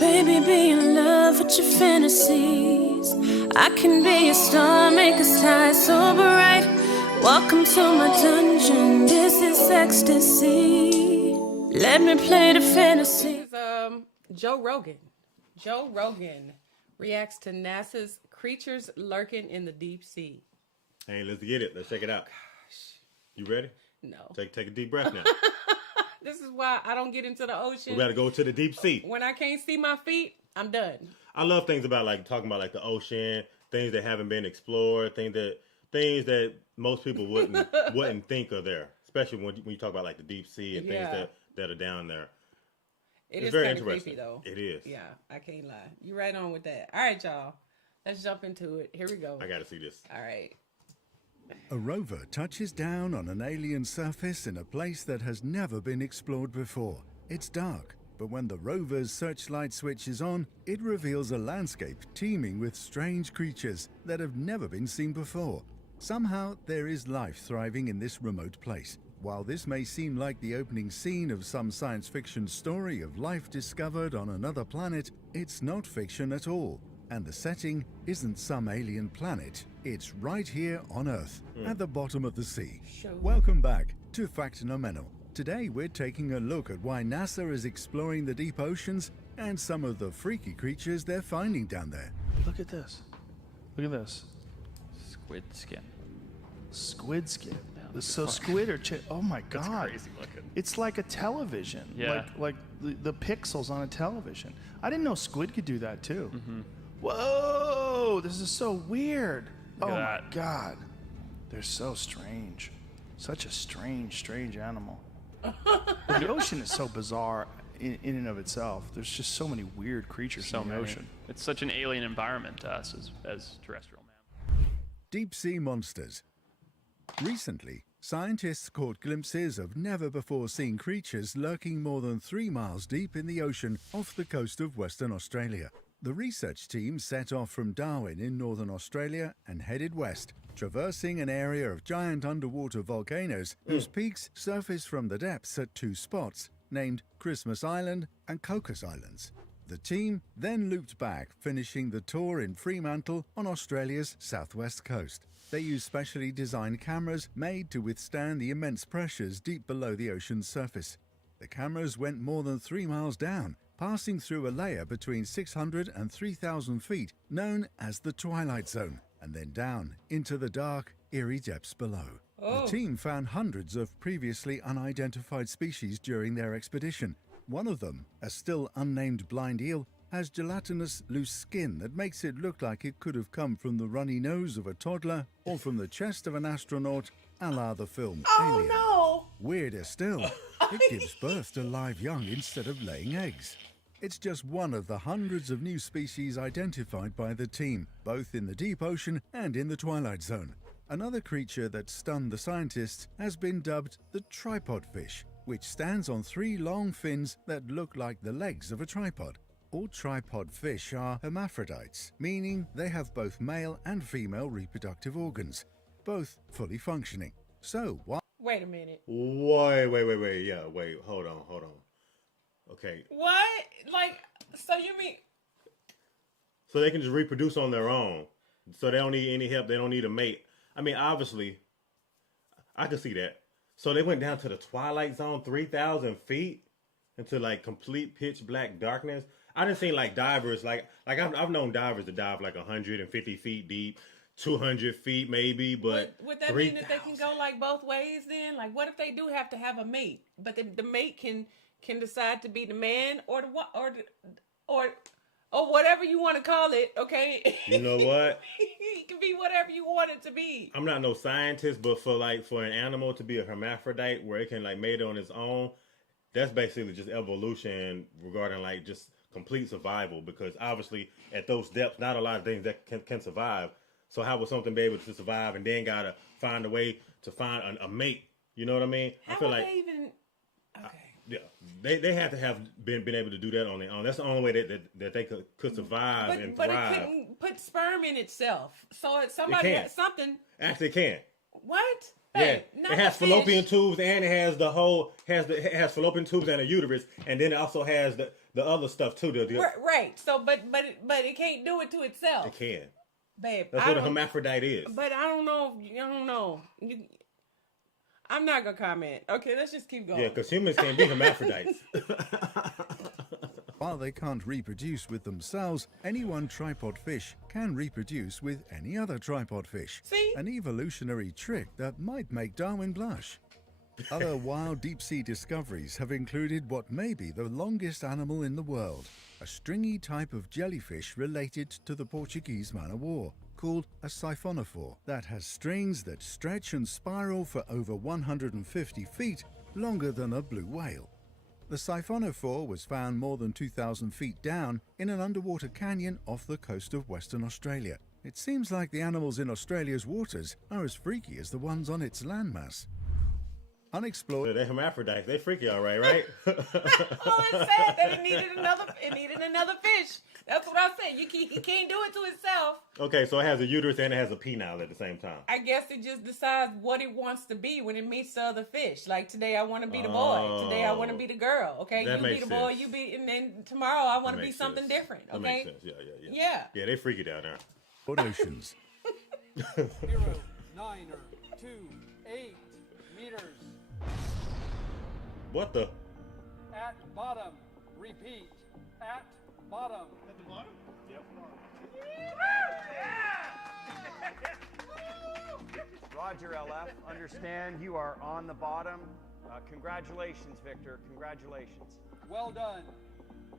Baby, be in love with your fantasies. I can be a star, make a sky so bright. Welcome to my dungeon, this is ecstasy. Let me play the fantasy. Joe Rogan. Joe Rogan reacts to NASA's creatures lurking in the deep sea. Hey, let's get it. Let's check it out. Gosh. You ready? No. Take a deep breath now. This is why I don't get into the ocean. We got to go to the deep sea. When I can't see my feet, I'm done. I love things about talking about the ocean, things that haven't been explored, things that most people wouldn't think are there, especially when you talk about the deep sea and things that are down there. It's very kind of interesting. creepy though. It is. Yeah, I can't lie. You're right on with that. All right, y'all. Let's jump into it. Here we go. I got to see this. All right. A rover touches down on an alien surface in a place that has never been explored before. It's dark, but when the rover's searchlight switches on, it reveals a landscape teeming with strange creatures that have never been seen before. Somehow, there is life thriving in this remote place. While this may seem like the opening scene of some science fiction story of life discovered on another planet, it's not fiction at all. And the setting isn't some alien planet. It's right here on Earth, at the bottom of the sea. Welcome back to Factonomenal. Today we're taking a look at why NASA is exploring the deep oceans and some of the freaky creatures they're finding down there. Look at this. Look at this. Squid skin. Squid skin. So squid or oh my god. It's crazy looking. It's like a television. Yeah. Like the pixels on a television. I didn't know squid could do that too. Mm-hmm. Whoa, this is so weird. Look oh at my that. god. They're so strange. Such a strange animal. The ocean is so bizarre in and of itself. There's just so many weird creatures in the ocean. It's such an alien environment to us as terrestrial mammals. Deep sea monsters. Recently, scientists caught glimpses of never-before-seen creatures lurking more than 3 miles deep in the ocean off the coast of Western Australia. The research team set off from Darwin in northern Australia and headed west, traversing an area of giant underwater volcanoes whose peaks surface from the depths at 2 spots, named Christmas Island and Cocos Islands. The team then looped back, finishing the tour in Fremantle on Australia's southwest coast. They used specially designed cameras made to withstand the immense pressures deep below the ocean's surface. The cameras went more than 3 miles down, passing through a layer between 600 and 3,000 feet, known as the Twilight Zone, and then down into the dark, eerie depths below. The team found hundreds of previously unidentified species during their expedition. One of them, a still unnamed blind eel, has gelatinous, loose skin that makes it look like it could have come from the runny nose of a toddler or from the chest of an astronaut, a la the film Alien. No! Weirder still, it gives birth to live young instead of laying eggs. It's just one of the hundreds of new species identified by the team, both in the deep ocean and in the Twilight Zone. Another creature that stunned the scientists has been dubbed the tripod fish, which stands on 3 long fins that look like the legs of a tripod. All tripod fish are hermaphrodites, meaning they have both male and female reproductive organs, both fully functioning. So, what? Wait a minute. Wait. Yeah, wait. Hold on. Okay. What? So you mean... So they can just reproduce on their own. So they don't need any help. They don't need a mate. I mean, obviously, I could see that. So they went down to the Twilight Zone, 3,000 feet, into complete pitch black darkness. I didn't see divers, I've known divers to dive 150 feet deep, 200 feet maybe, but would that mean that they can go both ways then? What if they do have to have a mate, but the mate can decide to be the man or whatever you want to call it, okay? You know what? It can be whatever you want it to be. I'm not no scientist, but for an animal to be a hermaphrodite where it can mate on its own, that's basically just evolution regarding just complete survival, because obviously at those depths, not a lot of things that can survive. So how would something be able to survive and then gotta find a way to find a mate? You know what I mean? How I feel would like they even... Okay. Yeah, they have to have been able to do that on their own. That's the only way that they could survive and thrive. But it couldn't put sperm in itself. So somebody has something. Actually, it can. What? Yeah, Hey, it has fallopian tubes, and it has fallopian tubes and a uterus, and then it also has the other stuff too. Right. So, but it can't do it to itself. It can. Babe, That's what a hermaphrodite is. But I don't know. I'm not gonna comment. Okay, let's just keep going. Yeah, because humans can't be hermaphrodites. While they can't reproduce with themselves, any one tripod fish can reproduce with any other tripod fish. See? An evolutionary trick that might make Darwin blush. Other wild deep-sea discoveries have included what may be the longest animal in the world, a stringy type of jellyfish related to the Portuguese man of war, called a siphonophore, that has strings that stretch and spiral for over 150 feet, longer than a blue whale. The siphonophore was found more than 2,000 feet down in an underwater canyon off the coast of Western Australia. It seems like the animals in Australia's waters are as freaky as the ones on its landmass. Unexplored. They're hermaphrodites. They freaky, all right? All it said that it needed another fish. That's what I said. You can't do it to itself. Okay, so it has a uterus and it has a penile at the same time. I guess it just decides what it wants to be when it meets the other fish. Like today, I want to be the boy. Today, I want to be the girl. Okay, that you be the boy. You be, and then tomorrow, I want to be something different. Okay, that makes sense. Yeah. Yeah, they freaky down there. Oceans. 0, 9, 2, 8 meters. What the? At bottom. Repeat. At bottom. At the bottom? Yep. Roger, LF. Understand you are on the bottom. Congratulations, Victor. Congratulations. Well done.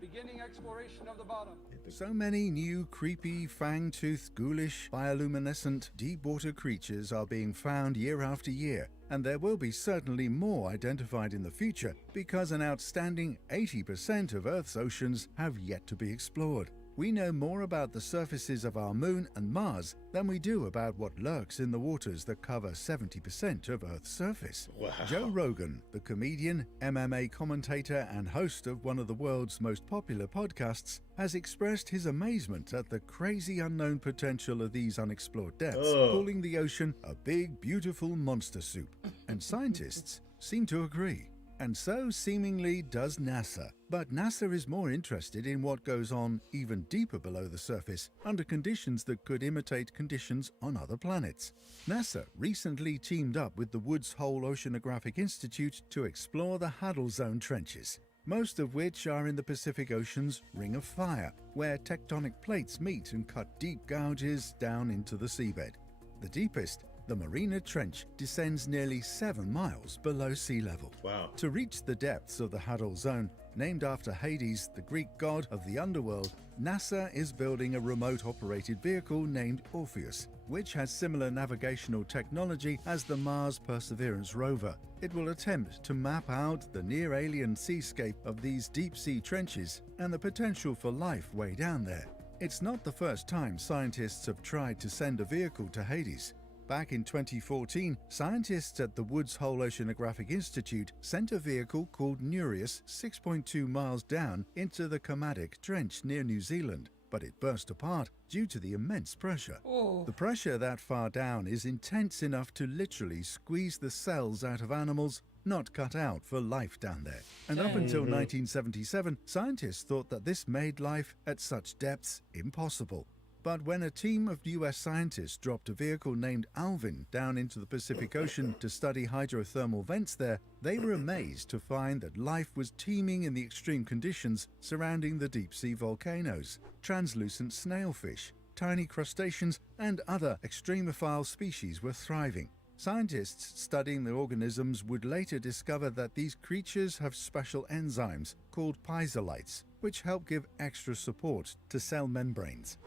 Beginning exploration of the bottom. So many new, creepy, fang-toothed, ghoulish, bioluminescent, deep-water creatures are being found year after year, and there will be certainly more identified in the future because an outstanding 80% of Earth's oceans have yet to be explored. We know more about the surfaces of our moon and Mars than we do about what lurks in the waters that cover 70% of Earth's surface. Wow. Joe Rogan, the comedian, MMA commentator, and host of one of the world's most popular podcasts, has expressed his amazement at the crazy unknown potential of these unexplored depths, calling the ocean a big, beautiful monster soup. And scientists seem to agree. And so seemingly does NASA. But NASA is more interested in what goes on even deeper below the surface, under conditions that could imitate conditions on other planets. NASA recently teamed up with the Woods Hole Oceanographic Institute to explore the Haddle Zone trenches, most of which are in the Pacific Ocean's Ring of Fire, where tectonic plates meet and cut deep gouges down into the seabed. The deepest, the Marina Trench, descends nearly 7 miles below sea level. Wow. To reach the depths of the Haddle Zone, named after Hades, the Greek god of the underworld, NASA is building a remote-operated vehicle named Orpheus, which has similar navigational technology as the Mars Perseverance rover. It will attempt to map out the near-alien seascape of these deep-sea trenches and the potential for life way down there. It's not the first time scientists have tried to send a vehicle to Hades. Back in 2014, scientists at the Woods Hole Oceanographic Institute sent a vehicle called Nereus 6.2 miles down into the Kermadec Trench near New Zealand, but it burst apart due to the immense pressure. The pressure that far down is intense enough to literally squeeze the cells out of animals not cut out for life down there. And up until 1977, scientists thought that this made life at such depths impossible. But when a team of US scientists dropped a vehicle named Alvin down into the Pacific Ocean to study hydrothermal vents there, they were amazed to find that life was teeming in the extreme conditions surrounding the deep-sea volcanoes. Translucent snailfish, tiny crustaceans, and other extremophile species were thriving. Scientists studying the organisms would later discover that these creatures have special enzymes called piezolites, which help give extra support to cell membranes.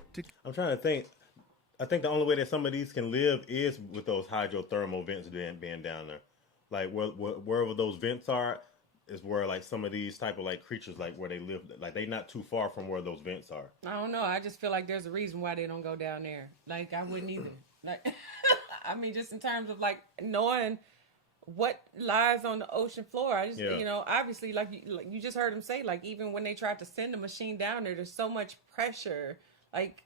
I'm trying to think. I think the only way that some of these can live is with those hydrothermal vents being down there. Like wherever those vents are is where like some of these type of like creatures like where they live. Like they not too far from where those vents are. I don't know. I just feel like there's a reason why they don't go down there. Like I wouldn't either. Like I mean, just in terms of like knowing what lies on the ocean floor. I just, you know, obviously, like you just heard him say, like even when they tried to send a machine down there, there's so much pressure. Like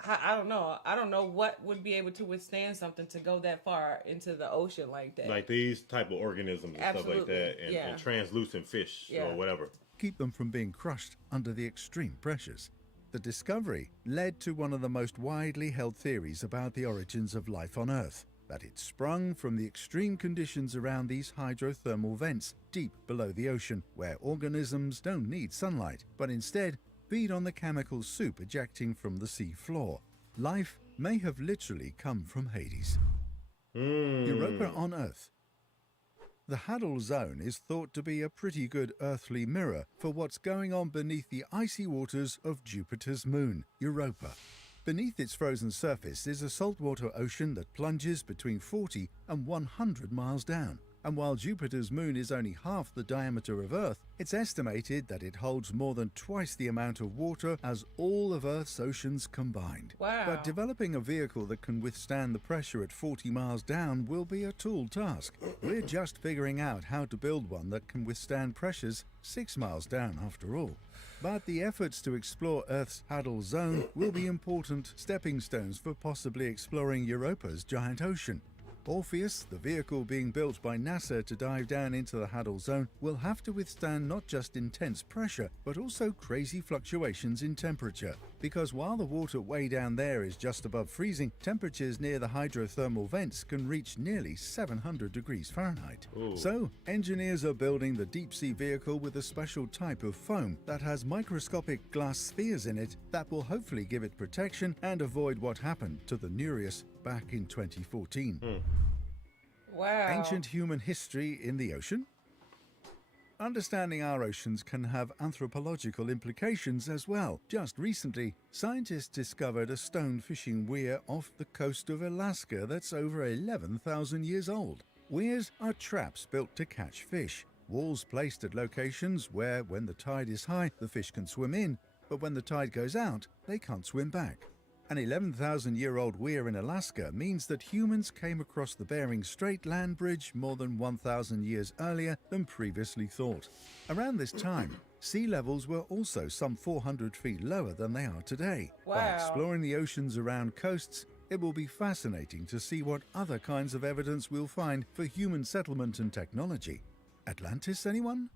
I don't know. I don't know what would be able to withstand something to go that far into the ocean like that. Like these type of organisms and stuff like that, and translucent fish or whatever. keep them from being crushed under the extreme pressures. The discovery led to one of the most widely held theories about the origins of life on Earth, that it sprung from the extreme conditions around these hydrothermal vents deep below the ocean, where organisms don't need sunlight, but instead feed on the chemical soup ejecting from the sea floor. Life may have literally come from Hades. Europa on Earth. The Hadal Zone is thought to be a pretty good earthly mirror for what's going on beneath the icy waters of Jupiter's moon, Europa. Beneath its frozen surface is a saltwater ocean that plunges between 40 and 100 miles down. And while Jupiter's moon is only half the diameter of Earth, it's estimated that it holds more than twice the amount of water as all of Earth's oceans combined. Wow. But developing a vehicle that can withstand the pressure at 40 miles down will be a tall task. We're just figuring out how to build one that can withstand pressures 6 miles down after all. But the efforts to explore Earth's Hadal Zone will be important stepping stones for possibly exploring Europa's giant ocean. Orpheus, the vehicle being built by NASA to dive down into the Hadal Zone, will have to withstand not just intense pressure, but also crazy fluctuations in temperature. Because while the water way down there is just above freezing, temperatures near the hydrothermal vents can reach nearly 700 degrees Fahrenheit. Ooh. So, engineers are building the deep-sea vehicle with a special type of foam that has microscopic glass spheres in it that will hopefully give it protection and avoid what happened to the Nereus back in 2014. Wow. Ancient human history in the ocean. Understanding our oceans can have anthropological implications as well. Just recently, scientists discovered a stone fishing weir off the coast of Alaska that's over 11,000 years old. Weirs are traps built to catch fish. Walls placed at locations where, when the tide is high, the fish can swim in, but when the tide goes out, they can't swim back. An 11,000-year-old weir in Alaska means that humans came across the Bering Strait land bridge more than 1,000 years earlier than previously thought. Around this time, sea levels were also some 400 feet lower than they are today. Wow. By exploring the oceans around coasts, it will be fascinating to see what other kinds of evidence we'll find for human settlement and technology. Atlantis, anyone?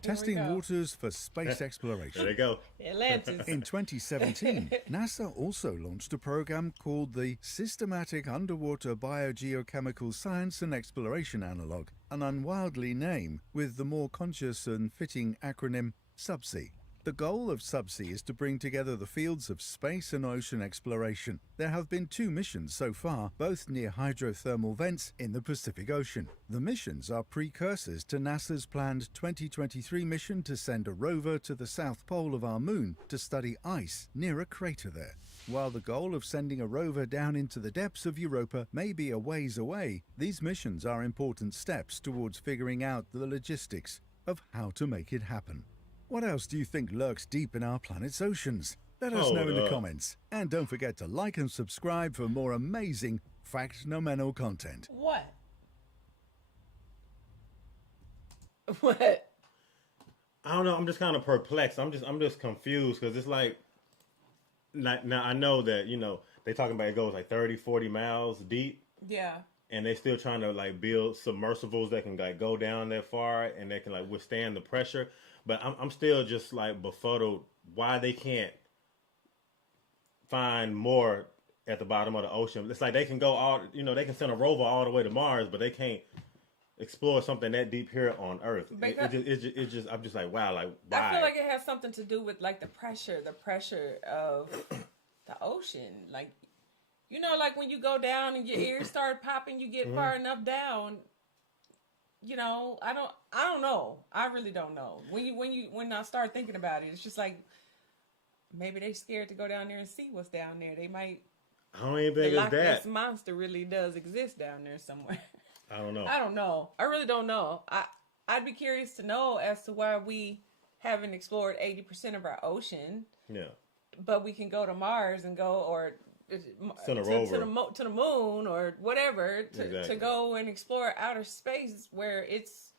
Testing waters for space exploration. There they go. Atlantis. In 2017, NASA also launched a program called the Systematic Underwater Biogeochemical Science and Exploration Analog, an unwieldy name with the more conscious and fitting acronym SUBSEA. The goal of SUBSEA is to bring together the fields of space and ocean exploration. There have been 2 missions so far, both near hydrothermal vents in the Pacific Ocean. The missions are precursors to NASA's planned 2023 mission to send a rover to the south pole of our moon to study ice near a crater there. While the goal of sending a rover down into the depths of Europa may be a ways away, these missions are important steps towards figuring out the logistics of how to make it happen. What else do you think lurks deep in our planet's oceans? Let us know in the comments. And don't forget to like and subscribe for more amazing fact-nomenal content. What? What? I don't know. I'm just kind of perplexed. I'm just confused because it's like now I know that, you know, they talking about it goes like 30, 40 miles deep. Yeah. And they still trying to like build submersibles that can like go down that far and they can like withstand the pressure. But I'm still just like befuddled why they can't find more at the bottom of the ocean. It's like they can go all, you know, they can send a rover all the way to Mars, but they can't explore something that deep here on Earth. It's just I'm just like, wow, like why? I feel like it has something to do with like the pressure of the ocean. Like, you know, like when you go down and your ears start popping, you get far enough down. You know, I don't know. I really don't know. When I start thinking about it, it's just like maybe they're scared to go down there and see what's down there. They might. I don't even think it's that. This monster really does exist down there somewhere. I don't know. I don't know. I really don't know. I'd be curious to know as to why we haven't explored 80% of our ocean. Yeah. But we can go to Mars and go or. Send a rover to the moon or whatever to go and explore outer space where it's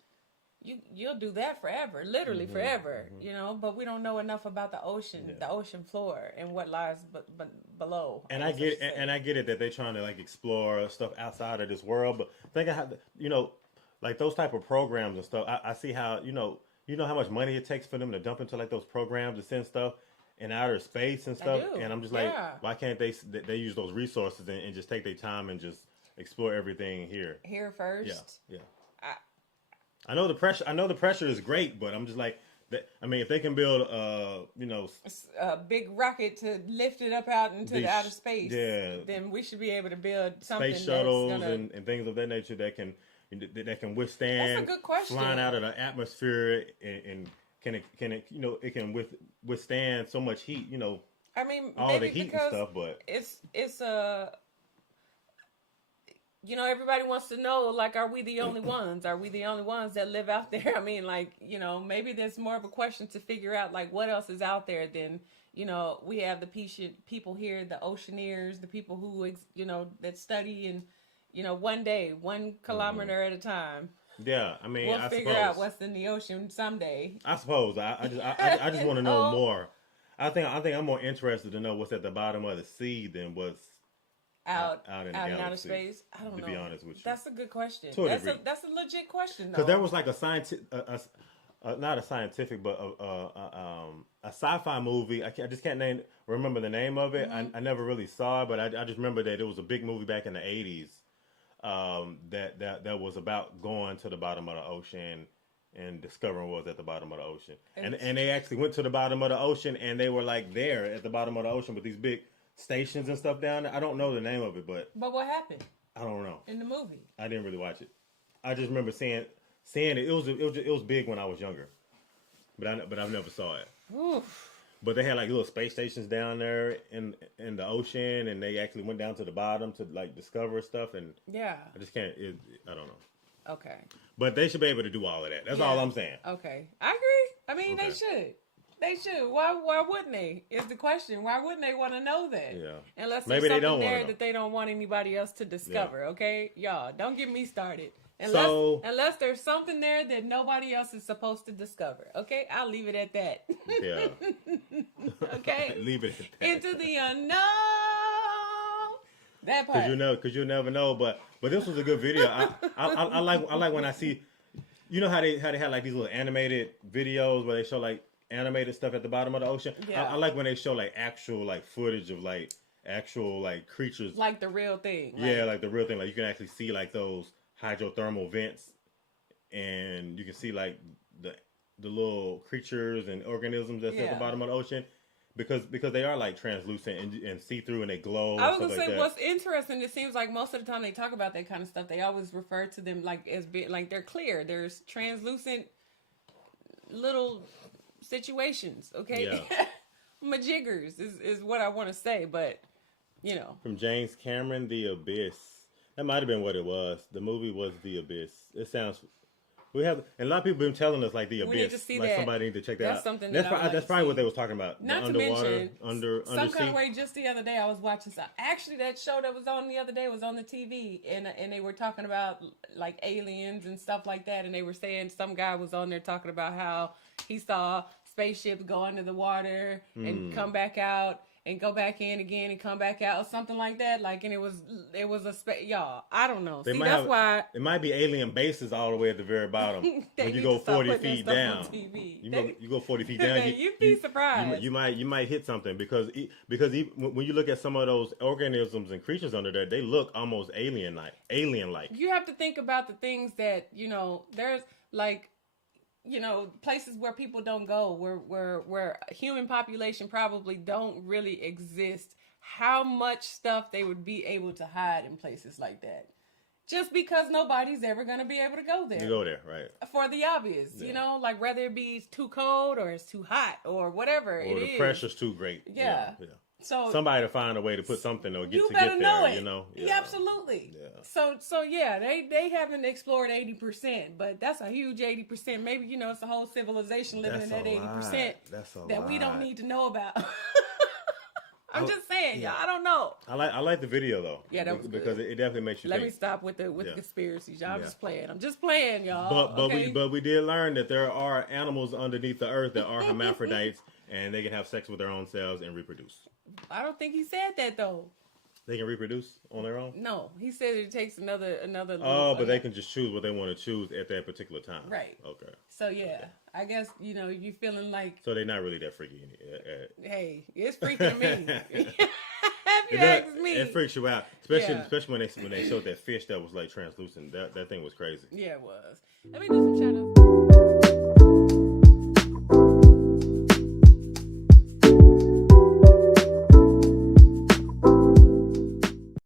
you'll do that forever, literally forever, you know. But we don't know enough about the ocean, the ocean floor, and what lies below. And I get it that they're trying to like explore stuff outside of this world. But think of how, you know, like those type of programs and stuff. I see how, you know, you know how much money it takes for them to dump into like those programs to send stuff in outer space and stuff. And I'm just like, why can't they use those resources and just take their time and just explore everything here first? Yeah. I know the pressure. I know the pressure is great, but I'm just like, I mean, if they can build, a big rocket to lift it up out into the outer space, then we should be able to build something space shuttles and things of that nature that can withstand. That's a good question. Flying out of the atmosphere and can it can withstand so much heat, I mean, all the heat and stuff, but it's everybody wants to know, like, are we the only ones? Are we the only ones that live out there? I mean, like, maybe there's more of a question to figure out, like, what else is out there than, we have the people here, the oceaneers, the people who, that study and, 1 day, 1 kilometer at a time. Yeah, I mean, we'll figure out what's in the ocean someday. I suppose. I just want to know more. I think I'm more interested to know what's at the bottom of the sea than what's out in outer space. I don't know. To be honest with you, that's a good question. That's a legit question. Because there was like a scientific, not a scientific, but a sci-fi movie. I just can't remember the name of it. I never really saw it, but I just remember that it was a big movie back in the 80s. That was about going to the bottom of the ocean and discovering what was at the bottom of the ocean. And they actually went to the bottom of the ocean, and they were like there at the bottom of the ocean with these big stations and stuff down there. I don't know the name of it, but what happened? I don't know. In the movie, I didn't really watch it. I just remember seeing it. It was big when I was younger, but I've never saw it. Oof. But they had like little space stations down there in the ocean, and they actually went down to the bottom to like discover stuff. And I just can't. I don't know. Okay. But they should be able to do all of that. That's all I'm saying. Okay, I agree. I mean, they should. They should. Why wouldn't they? Is the question. Why wouldn't they want to know that? Yeah. Unless there's something there that they don't want anybody else to discover. Yeah. Okay, y'all, don't get me started. Unless there's something there that nobody else is supposed to discover. Okay, I'll leave it at that. Yeah. Okay. Leave it at that. Into the unknown. That part. Because you'll never know. But this was a good video. I like when I see. You know how they had like these little animated videos where they show like animated stuff at the bottom of the ocean. Yeah. I like when they show like actual like footage of like actual like creatures. Like the real thing. Yeah, like the real thing. Like you can actually see like those hydrothermal vents, and you can see like the little creatures and organisms that's at the bottom of the ocean, because they are like translucent and see through, and they glow. I was gonna say, what's interesting, it seems like most of the time they talk about that kind of stuff, they always refer to them like as being like they're clear. There's translucent little situations. Okay, yeah. Majiggers is what I want to say, but From James Cameron, The Abyss. That might have been what it was. The movie was The Abyss. It sounds. And a lot of people have been telling us like The Abyss. We need to see like that. Somebody need to check that That's out. something that's probably what they was talking about. Not the to underwater, mention, under some kind of way. sea. Just the other day, I was watching some. Actually, that show that was on the other day was on the TV, and they were talking about like aliens and stuff like that. And they were saying some guy was on there talking about how he saw spaceships go under the water and come back out. And go back in again and come back out, or something like that. Like, and it was y'all. I don't know. See, that's why it might be alien bases all the way at the very bottom. When you go 40 feet down, you go 40 feet down. You'd be surprised. You might hit something because when you look at some of those organisms and creatures under there, they look almost alien like. You have to think about the things that there's like. Places where people don't go, where human population probably don't really exist, how much stuff they would be able to hide in places like that. Just because nobody's ever going to be able to go there. You go there, right. For the obvious, like whether it be too cold or it's too hot or whatever or the pressure's too great. Yeah. So somebody to find a way to put something or get there, Yeah. Yeah, absolutely. Yeah. So yeah, they haven't explored 80%, but that's a huge 80%. Maybe it's a whole civilization living in that 80% that we don't need to know about. I'm just saying, y'all. I don't know. I like the video though. Yeah, that was because it definitely makes you. Let me stop with the conspiracies, y'all. I'm just playing, y'all. But we did learn that there are animals underneath the earth that are hermaphrodites, and they can have sex with their own selves and reproduce. I don't think he said that though. They can reproduce on their own? No, he said it takes another. Oh, but they can just choose what they want to choose at that particular time. Right. Okay. So yeah, I guess you feeling like. So they're not really that freaky. Hey, it's freaky to me. If you ask me, it freaks you out, especially when they showed that fish that was like translucent. That thing was crazy. Yeah, it was. Let me do some shout outs.